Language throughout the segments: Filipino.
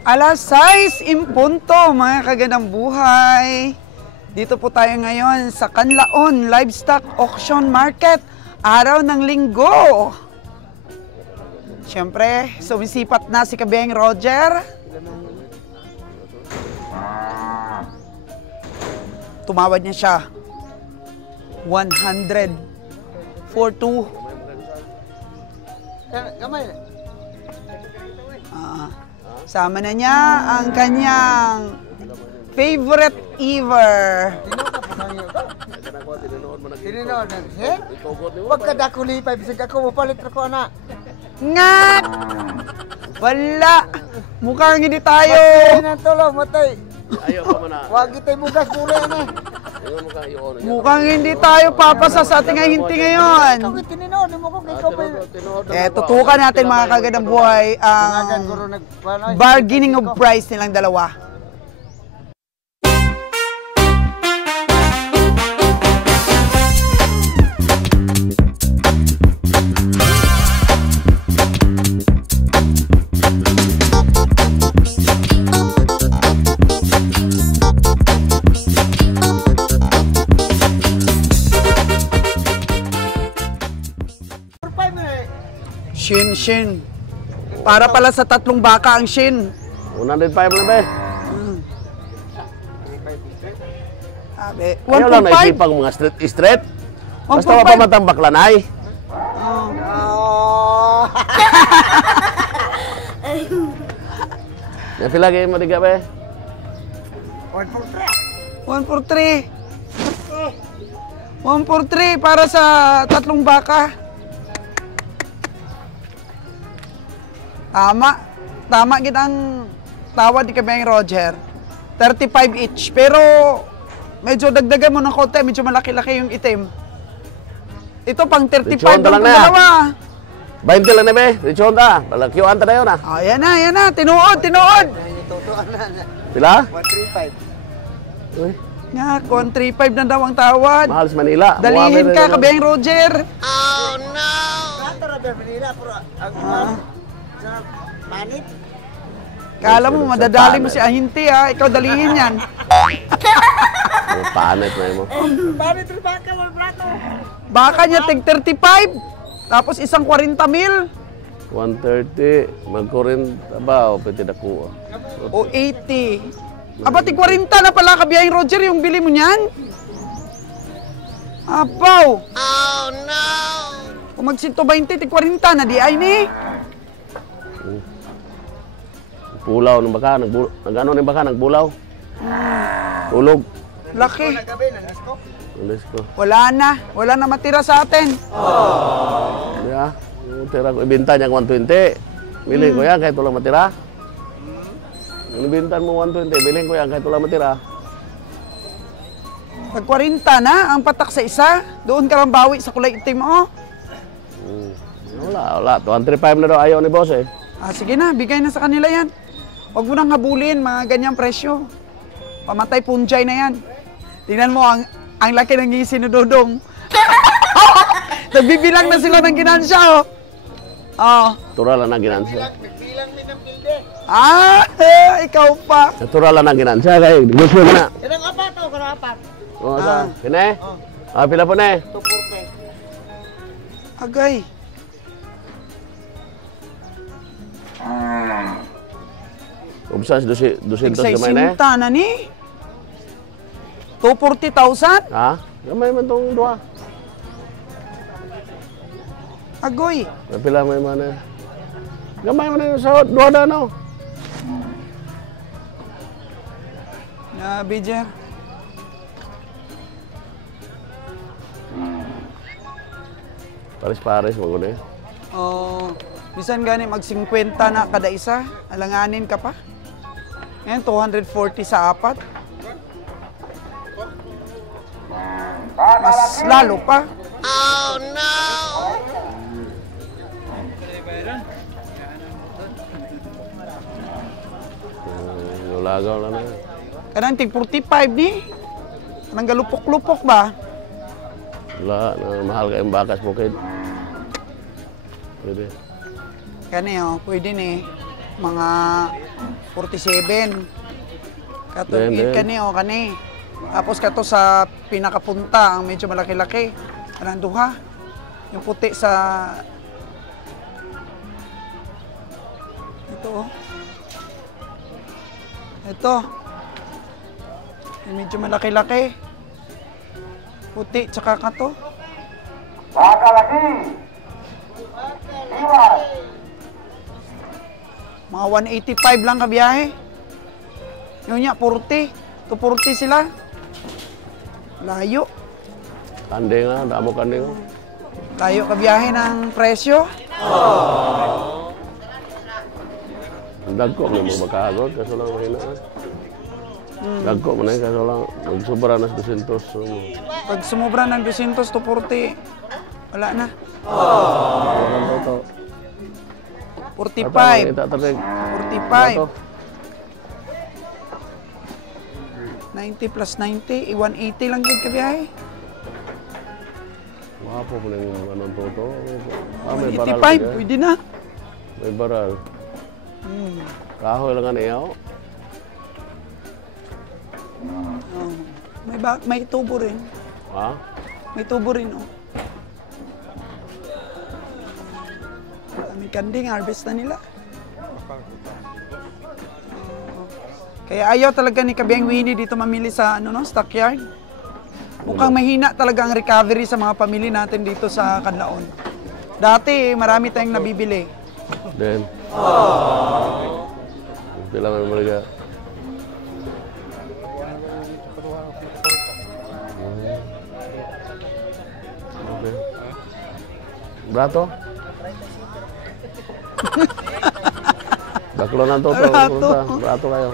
Alas 6 in punto, mga kagandang buhay. Dito po tayo ngayon sa Canlaon Livestock Auction Market, araw ng linggo. Siyempre, sumisipat na si Kabeng Roger. Tumawad niya siya. 100 for 2. Sama na niya ang kanyang favorite ever. Tininood na siya? Huwag ka dakulipay, bisag ako mapalit ako na. Nga! Wala! Mukhang hindi tayo! Matay na tolo, matay. Ayaw pa man na. Huwag itay bugas muli na. Mukhang hindi tayo papasa sa ating hinti ngayon. Ikaw tininood mo kung ikaw pa. Tutukan natin mga kagandang buhay ang bargaining of price nilang dalawa. Shin. Para pala sa 3 baka ang shin. 105 na ba? Sabi, Ayaw lang 1.5? naisipang mga street. Basta mapamatang baklanay. Napila kayo madiga ba? 143. 143 para sa 3 baka. Tama gid ang tawad ni Kabeng Roger. 35 each. Pero medyo dagdagan mo ng konti, medyo malaki-laki yung itim. Ito pang 35 lang dalawa. 20 lang na ba? Richon ta. Palakyuan ta na yun ah. Yan na. Tinuod. Pila? 135. Uy. Nga, 135 na daw ang tawad. Mahal sa Manila. Dalihin ka, Kabeng Roger. Oh no! Tara ba Manila pero ang sa manit. Kala mo, madadali mo si Ahinti ha. Ikaw dalihin yan. Ang panit na mo. Manit rin baka wal plato. Baka niya tig 35. Tapos isang 40 mil. 130. Magkurin ba? O pwede na kuha. O 80. Aba, tig 40 na pala Kabeng Roger yung bili mo niyan. Apaw. Oh no! Kung mag 120, tig 40 na di ay ni. Pulaw ng baka, nag-ano ng baka, nagbulaw. Tulog. Laki. Alis ko. Wala na matira sa atin. Yeah. Tira ko, ibinta niya 120. Bilhin ko yan kahit wala matira. Ibintan mo 120, bilhin ko yan kahit wala matira. Pag 40 na, ang patak sa isa, doon ka lang bawi sa kulay itim mo. Wala. 235 na daw ayaw ni boss eh. Sige na, bigay na sa kanila yan. Huwag mo nang habulin, mga ganyang presyo. Pamatay punjay na yan. Tingnan mo, ang laki ng ngisi ni Dodong. Nagbibilang na sila ng ginansya, Natural lang ang ginansya. Nagbilang mi ng pilde. Ikaw pa. Natural lang ang ginansya kay gusto mo na. Kanang apat o kanang apat? Saan? Kine? Pila po na eh. 240. Agay. Ubsas, 200 gamay na eh. Sinta na ni. 240,000? Ha? Gamay man tong duha. Agoy. Pila may mana. Gamay man yung sa duha na no. Bijer. Pares-pares mo gud eh. Bisan gani mag 50 na kada isa, alanganin ka pa. Ngayon 240 sa apat. Mas lalo pa. Oh no! Lagaw lang na. Kanang tig 45 ni. Nang galupok-lupok ba? Wala, mahal kayong bakas bukid. Pwede. Kani pwede ni mga 47. Kato Then. kani kani. Tapos kato sa pinakapunta ang medyo malaki-laki. Kanang duha. Yung puti sa ito. Ito. Yung medyo malaki-laki. Puti tsaka kato. Mga 185 lang kabiyahe. Yun niya, 40. 240 sila. Layo. Kanding nga, damo kanding. Layo kabiyahe ng presyo. Ang dagko mo magkagod, kaso lang mahina. Dagko mo na yun, kaso lang magsubra na sa 200. So, Pag sumubra ng 200 to 40, wala na. walang toto. 45. Itatarig. 45. 90 plus 90, 180 lang yun kabiyahe. Wapo mo na yung anong toto. May baral. 185, pwede na. May baral. Kahoy lang nga niyaw. Oh. May tubo rin. Ha? May tubo rin, May kanding, harvest na nila. Kaya ayaw talaga ni Kabiang Winnie dito mamili sa stockyard. Mukhang mahina talaga ang recovery sa mga pamilya natin dito sa Canlaon. Dati, marami tayong nabibili. Then. Bilangan mo rin. Okay. Brato? Baklo na to. Brato kayo.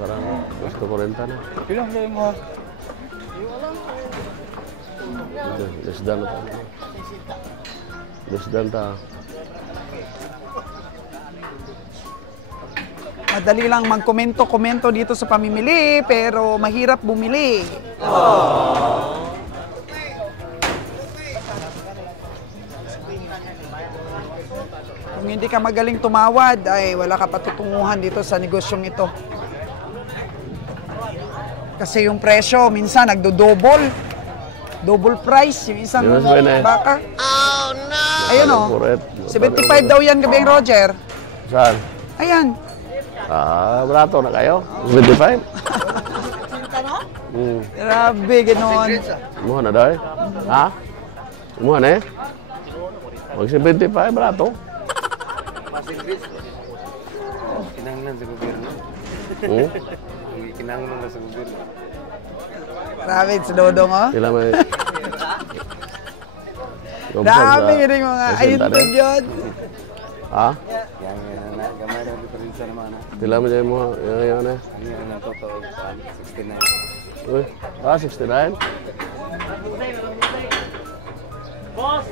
Sarang gusto ko rin na. Ilang mo? Desdan na tayo. Desdan ta. Madali lang magkomento-komento dito sa pamimili, pero mahirap bumili. Kung hindi ka magaling tumawad, ay wala ka patutunguhan dito sa negosyong ito. Kasi yung presyo, minsan nagdo-double. Double price, yung isang baka. Oh no! Ayun 75 daw yan gabi Roger. Saan? Ayan. Brato na kayo? 25? Grabe, ganoon. Muha na daw eh. Ha? Muha na eh? Mag-75, brato. Kinanglan sa gobyerno. Kinanglan sa gobyerno. Grabe, si Dodong, Sila may... Dami rin mga ayun yun. Ha? Yang gamay daw diferensya naman na. Sila mo dyan mo, yan eh. Ano yung totoo? 69. Uy, 69? Boss!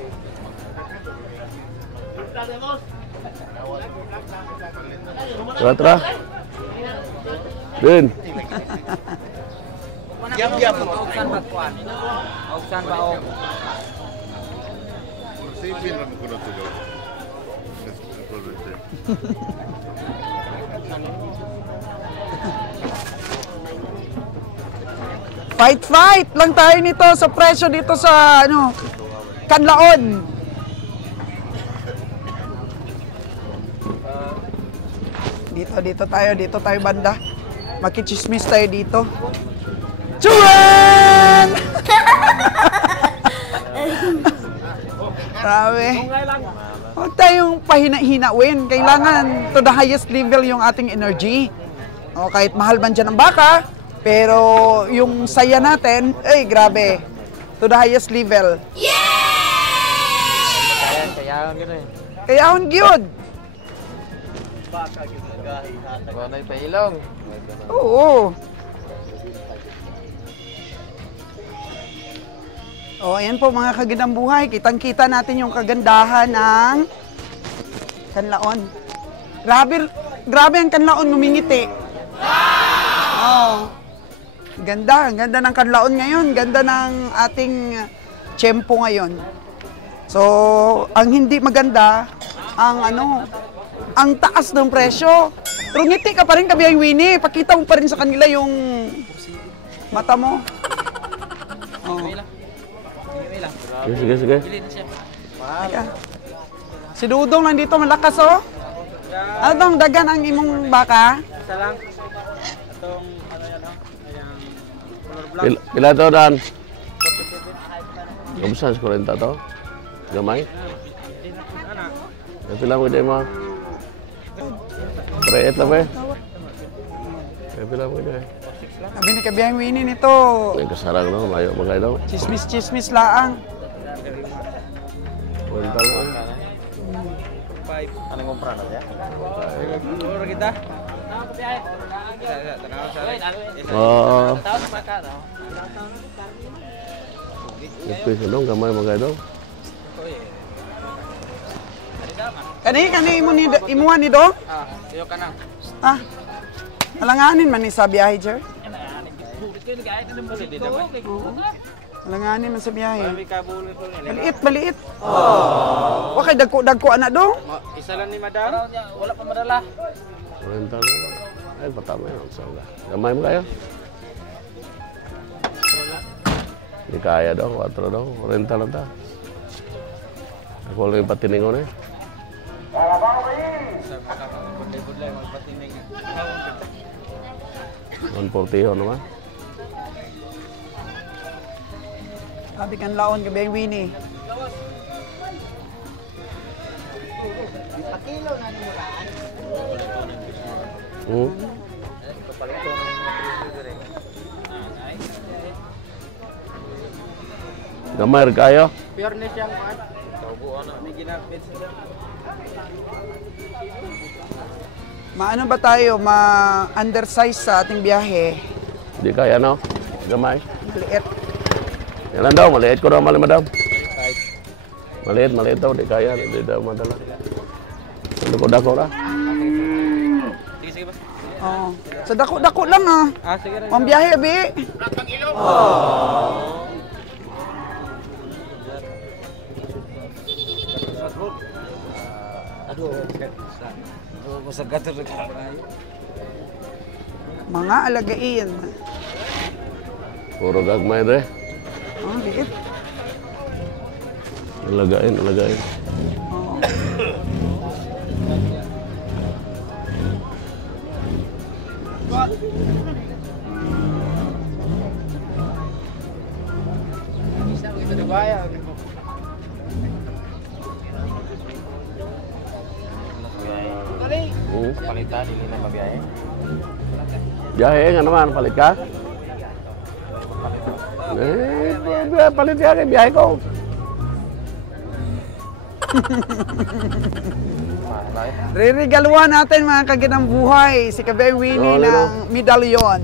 Tara. Din. Yap. Ausan ba kuan? Ausan ba o? Sipin lang ko na ito. Fight lang tayo nito sa presyo dito sa Canlaon. Dito tayo banda. Makichismis tayo dito. Chuan! Grabe. Huwag tayong pahina-hinawin. Kailangan to the highest level yung ating energy. O, kahit mahal man dyan ang baka, pero yung saya natin, grabe. To the highest level. Kaya gano'n eh. Kaya ang gyud. Kuha na yung pailong. Oo. Ayan po mga kagandang buhay. Kitang-kita natin yung kagandahan ng Canlaon. Grabe ang Canlaon numingiti. Ganda ng Canlaon ngayon. Ganda ng ating tiyempo ngayon. So, ang hindi maganda, ang taas ng presyo. Pero ngiti ka pa rin, Kabiyahing Winnie. Pakita mo pa rin sa kanila yung mata mo. Oh. Sige, sige. Teka. Si Dudong lang dito, malakas oh. Ano tong dagan ang imong baka? Isa lang. Itong, ano yan, yung color black. Pila to, Dan? Kamusta sa 40 to? Gamay? Pila mo din mo? 3-8 lang ba eh? Pila mo din eh? Sabi ni Kabiyahing Winnie nito. May kasarang no, layo magay daw. Chismis laang. 40 lang. Anong kumpra na siya? Puro kita. Oo. Ipis dong, gamay magay daw. Kani imuhan ni Dong? Iyo ka na. Ah. Alanganin man ni sa biyahe, Jer. Alanganin man sa biyahe. Maliit. Wakay dagko anak Dong. Isa lang ni madam. Wala pa madala. 40 lang. Ay, patama yun. Gamay mo kayo? Hindi kaya daw, 4 daw. 40 lang ta. Ako lang yung patiningon eh. 140 yun naman. Sabi kan laon Kabiyahing Winnie. Pakilo na ni Muraan. Gamay rin kayo? Fairness yang man. Tawgo ano, may ginapit sila. Maano ba tayo ma-undersize sa ating biyahe? Hindi kaya no? Gamay? Liit. Yan daw, maliit ko daw mali madam. Maliit daw, di kaya, hindi daw madala. Ano ko dako ra? Sige ba? Oo. Sa dako lang ah. Sige rin. Ang biyahe, abi. Mga alagain. Puro gagmay re. Oh, liit. Alagain. Oo. Palitan, hindi na mabiyahe. Biyahe nga naman, palit ka? Palit ka kay biyahe ko. Ririgaluhan natin mga kaginang buhay si Kabiyahing Winnie ng medalyon.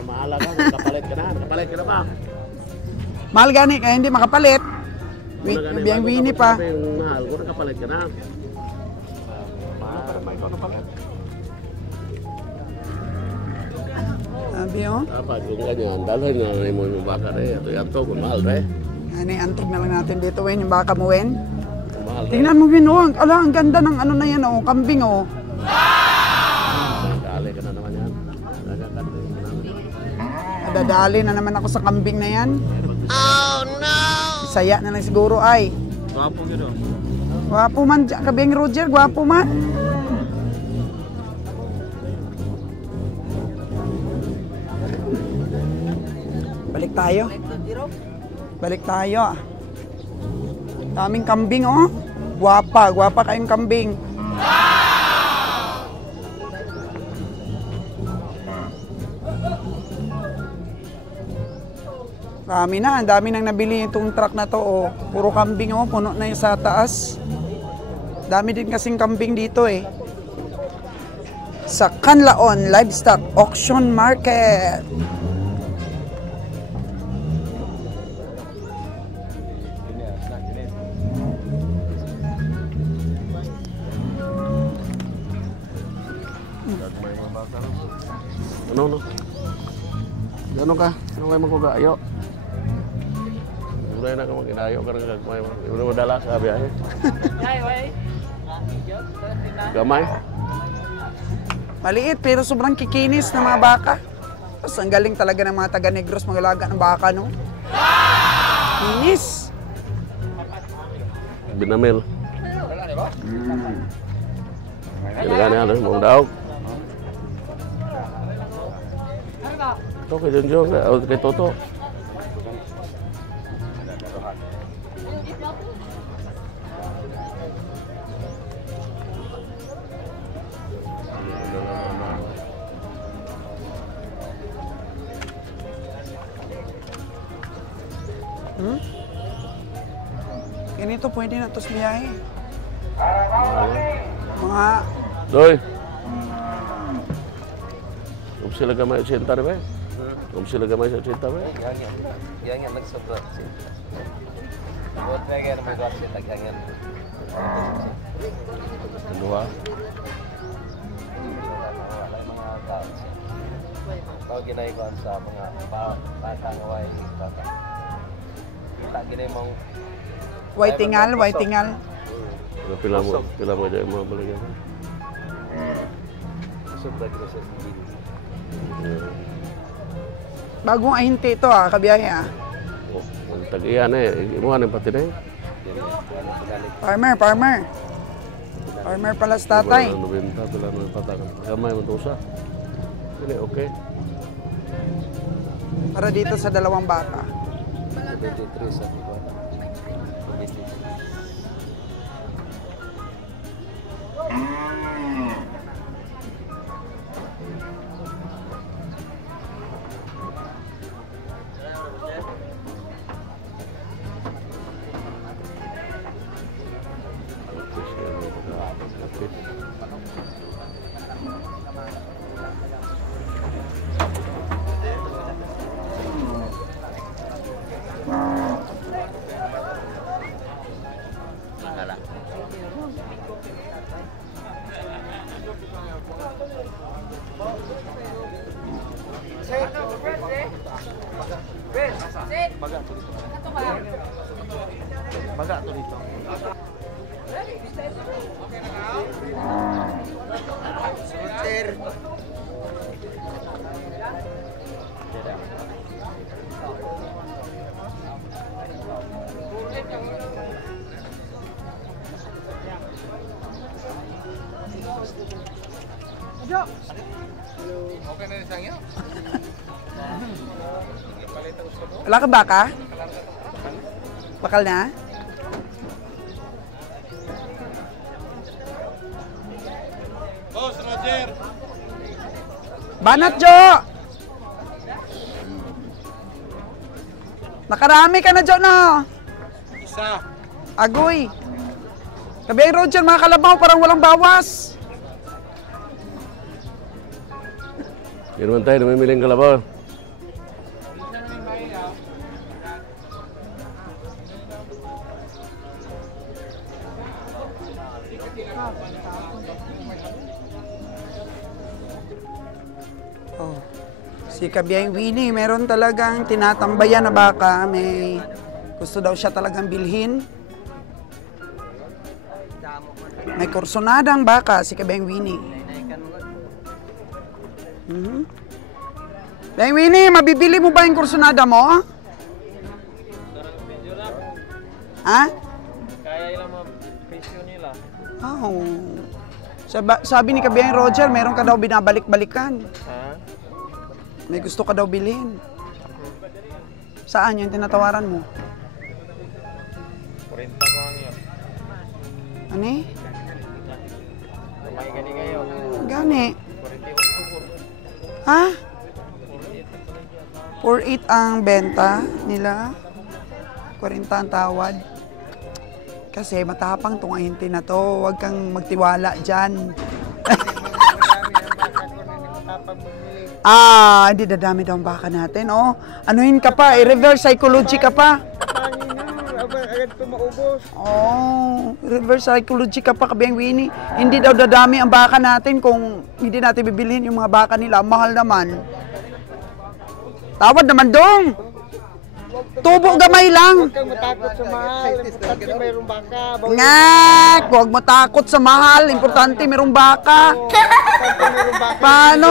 Mahala ka, kapalit ka na ba? Mahal gani, kaya hindi makapalit. Kabiyahing Winnie pa. Mahal ko, nakapalit ka na. Sabi oh. Dapat kung ganyan, dalhin na mo yung baka re. Ito yan to, kung mahal re. Ano, antog na lang natin dito, Wen, yung baka mo, Wen. Kung mahal re. Tingnan mo, Wen, oh. Ala, ang ganda ng ano na yan, oh. Kambing, oh. Dali ka na naman yan. Nadadali na naman ako sa kambing na yan. Oh, no! Saya na lang siguro, ay. Gwapo yun o. Gwapo man, Kabiyahing Roger, gwapo man. Balik tayo. Balik tayo, ah. Daming kambing, oh. Gwapa kayong kambing. Dami na, ang dami nang nabili itong truck na to, oh. Puro kambing, oh. Puno na yung sa taas. Dami din kasing kambing dito, eh. Sa Canlaon Livestock Auction Market. Ano? Gano'n ka? Ano kayo magkuga? Ayo. Wala na ka maginayo ka rin kagmay. Wala mo dala sa biyahe. Gamay. Maliit pero sobrang kikinis ng mga baka. Tapos ang galing talaga ng mga taga-Negros mag-alaga ng baka, no? Kinis. Binamil. Kailangan ano, mong daog. Ito kay Junjun, kay Toto. Ganito pwede na ito sa biyahe. Mga... Doy. Kung sila gamay 80 rin ba? Kung sila gamay sa 80 ba? Yang nagsobra. Buat lagi na may kasi tagyangan. Dua. Mga tao. Pag ginaiban sa mga batang way bata. Kita ginay mong White tingal. Pila mo dyan mga balikan. sobra ko sa hindi. Bagong ahinti ito kabiyahe Oh, tag-iyan Imuha na pati na Farmer. Farmer pala sa tatay. Nobenta, pila na patakan. Gamay mo tusa. Ini okay. Para dito sa dalawang baka. 23 sa iba. Baga to dito. Sir. Okay na rin sa inyo? Wala ka baka? Bakal na? Boss Roger! Banat, Jo! Nakarami ka na, Jo, no? Isa. Agoy. Kabiyang Roger, mga kalabaw, parang walang bawas. Hindi naman tayo namimiling kalabaw. Oh. Si Kabiyang Winnie, meron talagang tinatambayan na baka. May gusto daw siya talagang bilhin. May kursonadang baka si Kabiyang Winnie. Kabiyang Winnie, mabibili mo ba yung kursonada mo? Ha? Kaya ilang mga presyo nila. Oh. Sabi ni Kabiyang Roger, meron ka daw binabalik-balikan. Ha? May gusto ka daw bilhin. Saan yung tinatawaran mo? 40 lang yun. Ano eh? Kamay gani kayo. Gani. 48 Ha? 4.8 ang benta nila. 40 ang tawad. Kasi matapang tong ahinti na to. Huwag kang magtiwala dyan. Hindi dadami daw ang baka natin, oh. Anuhin ka pa, reverse psychology ka pa. Agad po maubos. Oh, reverse psychology ka pa, Kabiyang Winnie. Hindi daw dadami ang baka natin kung hindi natin bibilhin yung mga baka nila. Mahal naman. Tawad naman dong. Tubo gamay lang. Huwag kang matakot sa mahal. Importante mayroong baka. Ngak! Huwag matakot sa mahal. Importante, merong baka. Importante mayroong baka. Paano?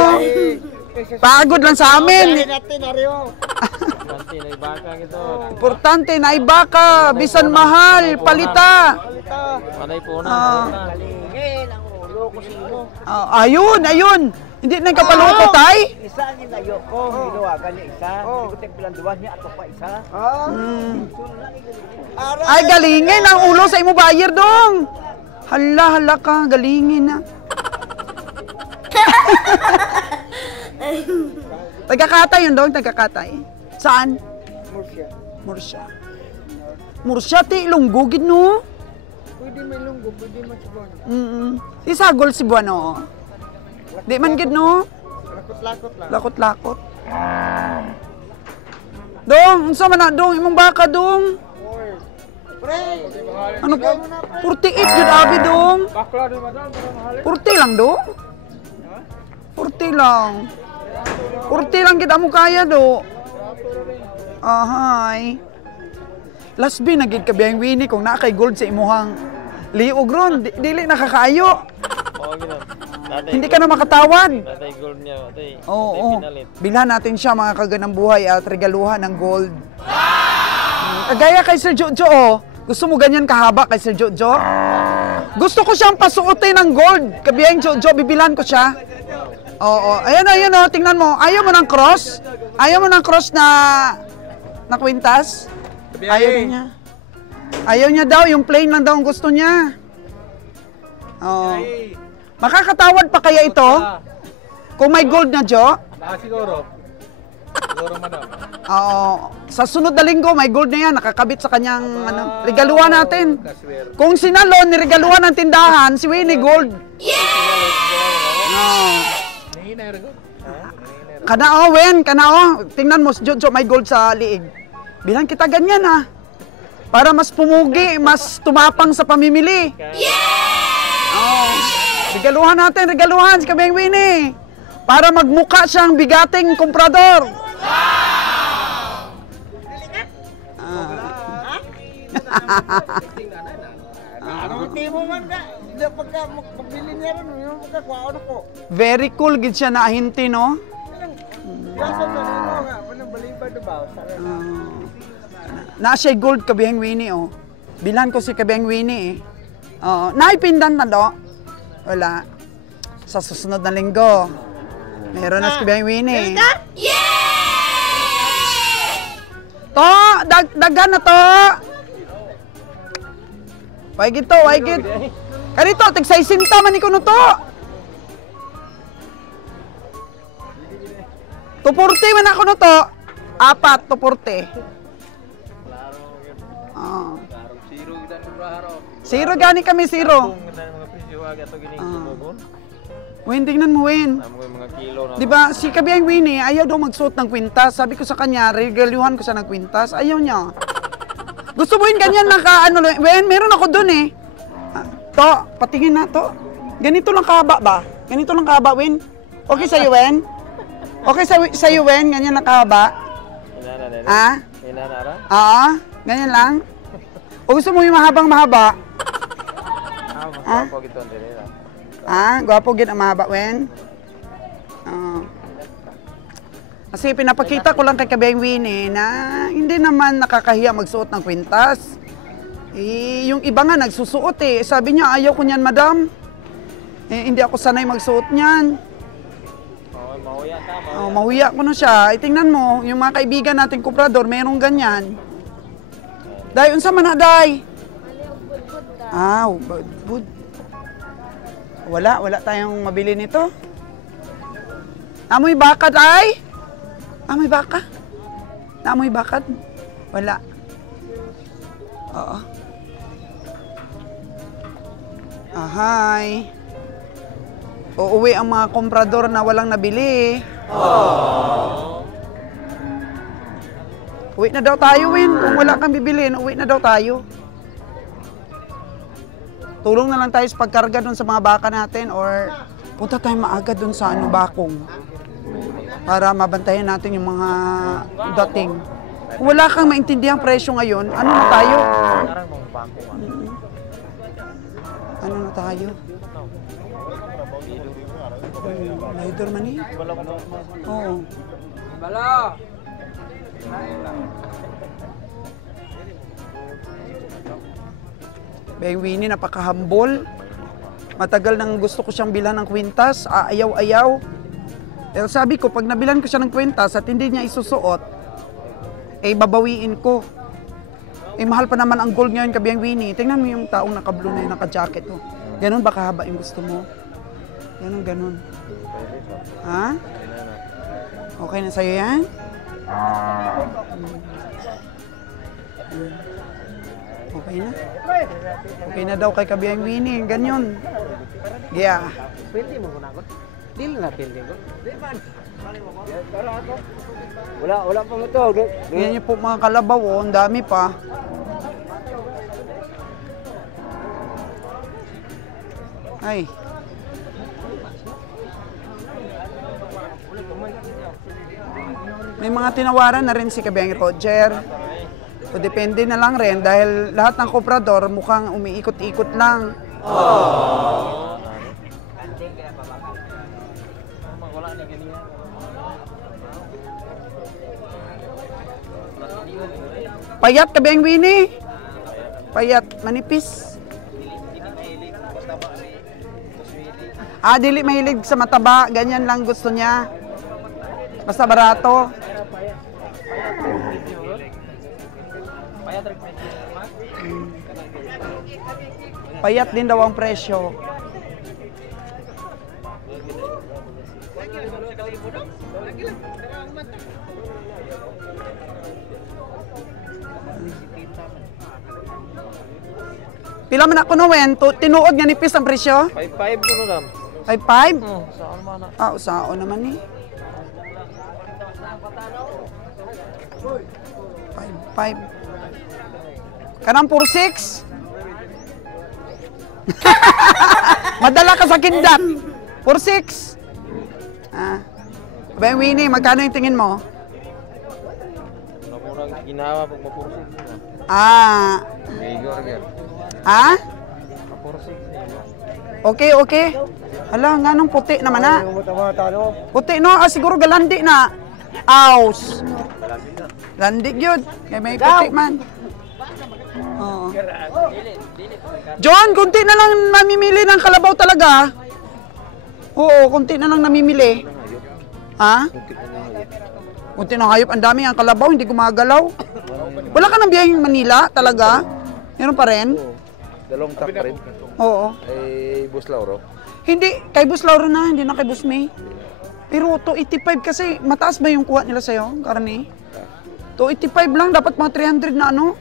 Pagod lang sa amin. Natin, Aryo. Nanti na ibaka gitu. Importante na baka. Bisan mahal. Palita. Panay po na. Kalingin ang ulo ko sino. Ayun, ayun. Hindi na kapaloko, tay? Isa ang inayo ko, ginawagan niya isa. Hindi ko tek pilanduan niya, ato pa isa. Ay, galingin ang ulo sa imo bayar dong. Hala, hala ka. Galingin na. Tagakatay yun dong, tagakatay. Saan? Murcia. Murcia. Murcia, ti ilunggugid no? Pwede may lunggo, pwede may sabon. Isagol si Buano. Di man gid no? Lakot-lakot lang. Lakot-lakot. Dong, unsa man na dong imong baka dong? Pre! Ano po? 48 yun abi dong. Bakla di madam, para mahal. 40 lang do? 40 lang. 40 lang kita mo kaya do. Ahay. Last bin nagid ka biyang Winnie kung na kay gold sa imuhang liog ron, dili nakakaayo. Oo, gano'n. Hindi ka na makatawad. Natay gold niya, natay. Oo. Bilhan natin siya mga kaganang buhay at regaluhan ng gold. Kagaya kay Sir Jojo, oh. Gusto mo ganyan kahaba kay Sir Jojo? Gusto ko siyang pasuotin ng gold. Kabiyang Jojo, bibilan ko siya. Oo. Ayun, oh. Tingnan mo. Ayaw mo ng cross? Ayaw mo ng cross na kwintas? Ayaw niya. Ayaw niya daw. Yung plain lang daw ang gusto niya. Oo. Makakatawad pa kaya ito? Kung may gold na, Jo? Siguro. Siguro madam. Oo. Sa sunod na linggo, may gold na yan. Nakakabit sa kanyang regaluhan natin. Kung sinalon, niregaluhan ng tindahan, si Winnie Gold. Kanao, Wen. Kanao. Tingnan mo, si Jojo may gold sa liig. Bilang kita ganyan, ha. Para mas pumugi, mas tumapang sa pamimili. Oh. Regaluhan natin, regaluhan si Kabeng Winnie. Para magmukha siyang bigating komprador. Hindi mo man ka. Hindi pagka mabili niya rin. Hindi mo magkakuha ko. Very cool gid siya na ahinti, no? Yasa na rin mo nga. Panabaliban na ba? Na siya gold Kabeng Winnie, oh. Bilan ko si Kabeng Winnie, eh. Naipindan na do? Wala. Sa susunod na linggo. Meron na si Kabeng Winnie. To! Dagan na to! Waigid to, waigid. Karito, tig-6 man ikaw no to. 240 man ako no to. 4, 240. Zero gani kami, zero. Win, tingnan mo, Win. Di ba, si Kabiyang Winnie, ayaw daw magsuot ng kwintas. Sabi ko sa kanya, regaluhan ko siya ng kwintas. Ayaw niya. Gusto mo yun ganyan ano, Win, meron ako dun eh. To, patingin na to. Ganito lang kahaba ba? Ganito lang kahaba, Win? Okay sa'yo, Win? Okay sa'yo, Win? Ganyan lang kahaba? Ha? Oo, ganyan lang. O gusto mo yung mahabang-mahaba? Gwapo gid ang mahaba, Wen. Kasi pinapakita ko lang kay Kabeng Winnie na hindi naman nakakahiya magsuot ng kwintas. Yung iba nga nagsusuot eh. Sabi niya, ayaw ko niyan, madam. Hindi ako sanay magsuot niyan. Mahuya ko na siya. Tingnan mo, yung mga kaibigan nating kuprador, merong ganyan. Day, unsa man na, Day? Budbud. Wala tayong mabili nito. Amoy bakad, ay? Amoy baka? Naamoy bakad? Wala. Oo. Ahay. Uuwi ang mga komprador na walang nabili. Uwi na daw tayo, Win. Kung wala kang bibilin, uwi na daw tayo. Tulong na lang tayo sa pagkarga doon sa mga baka natin or punta tayo maaga doon sa bakong para mabantayan natin yung mga dating. Wala kang maintindihan presyo ngayon. Ano na tayo? Ano na tayo? Later man eh. Oo. Bala! Beng Winnie, napaka-humble. Matagal nang gusto ko siyang bilhan ng kwintas, ayaw-ayaw. Pero sabi ko, pag nabilan ko siya ng kwintas at hindi niya isusuot, eh babawiin ko. Eh mahal pa naman ang gold ngayon, Beng Winnie. Tingnan mo yung taong naka-blue na yung naka-jacket. Oh. Ganon ba kahaba yung gusto mo? Ganon. Ha? Okay na sa'yo yan? Okay na? Okay na daw kay Beng Winnie. Ganyan. Yeah. Pwede mo ko na ako. Dili na pwede ko. Wala pa mo to. Yan niyo po mga kalabaw. Oh. Ang dami pa. Ay. May mga tinawaran na rin si Beng Roger. So, depende na lang rin dahil lahat ng komprador mukhang umiikot-ikot lang. Payat ka, Beng Winnie? Payat, manipis. Dili mahilig sa mataba, ganyan lang gusto niya. Basta barato. Payat din daw ang presyo. Pila man ako nawen, tinuod nga nipis ang presyo? 5-5 ko na lang. 5-5? Saan man na? Usao naman eh. 5-5. Kanang 4-6? Madala ka sa kindat. 4-6. Beng Winnie, magkano yung tingin mo? Namurang ginawa pag mapursig mo. Igor yan. Mapursig niya. Okay. Hala, nga nung puti naman na. Puti no? Siguro galandi na. Aus. Landi yun. Kaya may puti man. Oo. John, kunti na lang mamimili ng kalabaw talaga. Oo, kunti na lang namimili. Kunti na hayop. Ang dami ang kalabaw, hindi gumagalaw. Wala ka ng biyaheng Manila talaga? Meron pa rin? Dalawang tak pa rin. Oo. Ay, Bus Lauro. Hindi, kay Bus Lauro na, hindi na kay Bus May. Pero 285 kasi, mataas ba yung kuha nila sa'yo, karne? 285 lang, dapat mga 300 na ano.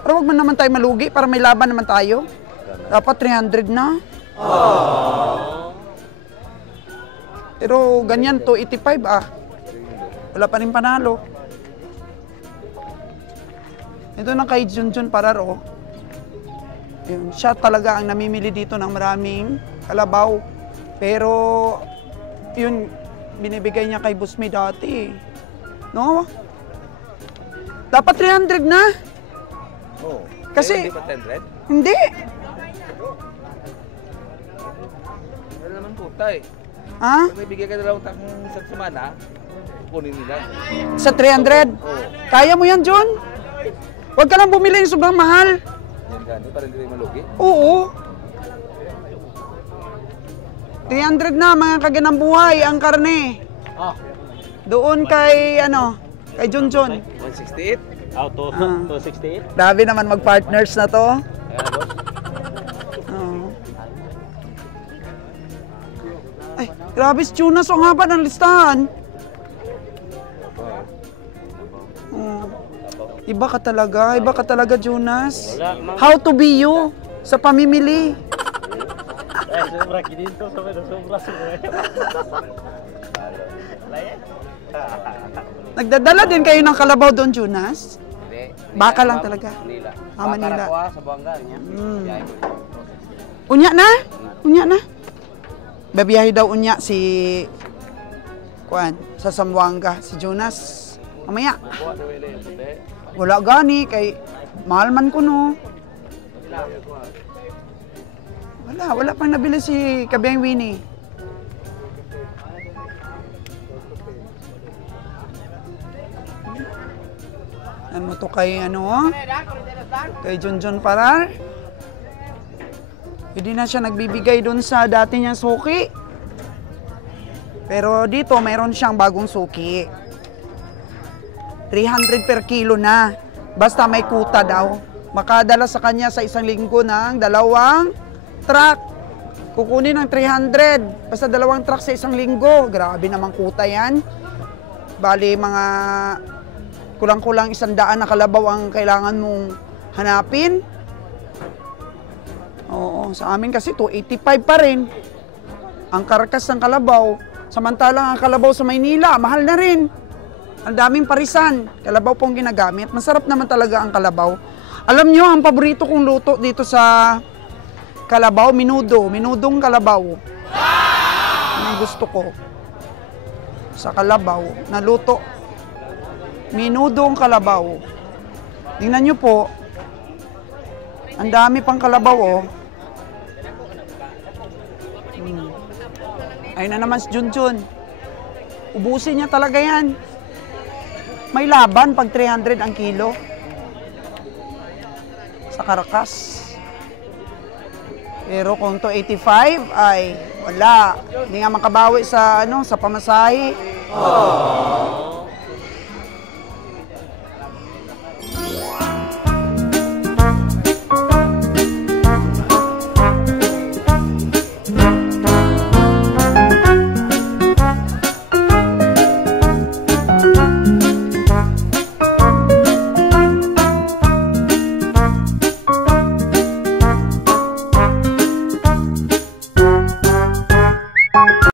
Pero wag man naman tayo malugi para may laban naman tayo. Dapat 300 na. Pero ganyan, 285 Wala pa rin panalo. Ito na kay Junjun Pararo. Yun, siya talaga ang namimili dito ng maraming kalabaw. Pero, yun, binibigay niya kay Busmi dati. No? Dapat 300 na. Oo. Kasi, Hindi pa 100? hindi. Wala naman po, tay. Ha? Pag may bigay ka dalawang tak sa semana, kunin nila. Sa 300? Kaya mo yan, John? Huwag ka lang bumili yung sobrang mahal. Yan gani, para hindi rin malugi. Oo. 300 na, mga kaganang buhay, ang karne. Doon kay, kay Junjun. 168? Auto, 268. Grabe naman mag-partners na to. Kaya boss? Oo. Ay, grabe si Jonas, ang haba ng listahan. Iba ka talaga, Jonas. How to be you sa pamimili. Sobra 500, sobra. Nagdadala din kayo ng kalabaw doon, Jonas? Hindi. Baka lang talaga. Manila. Manila. Baka sa Buanga niya. Unya na. Babiyahe daw unya si sa Zamboanga, si Jonas. Mamaya. Buwan na wala yung puti. Wala gani, kay mahal man ko no. Wala pang nabili si Kabiyang Winnie. Ano to kay ano? Kay Junjun Parar. Hindi na siya nagbibigay doon sa dati niyang suki. Pero dito mayroon siyang bagong suki. 300 per kilo na. Basta may kuta daw. Makadala sa kanya sa isang linggo ng 2 truck. Kukunin ng 300. Basta 2 truck sa isang linggo. Grabe namang kuta yan. Bali mga kulang-kulang 100 na kalabaw ang kailangan mong hanapin. Oo, sa amin kasi 285 pa rin ang karkas ng kalabaw. Samantalang ang kalabaw sa Maynila, mahal na rin. Ang daming parisan. Kalabaw pong ginagamit. Masarap naman talaga ang kalabaw. Alam nyo, ang paborito kong luto dito sa kalabaw, minudo. Minudong kalabaw. Yan ang gusto ko. Sa kalabaw, na luto. Minudong kalabaw. Tingnan nyo po. Ang dami pang kalabaw, oh. Ayun na naman si Junjun. Ubusin niya talaga yan. May laban pag 300 ang kilo. Sa karakas. Pero kung 285 ay wala. Hindi nga makabawi sa sa pamasahe.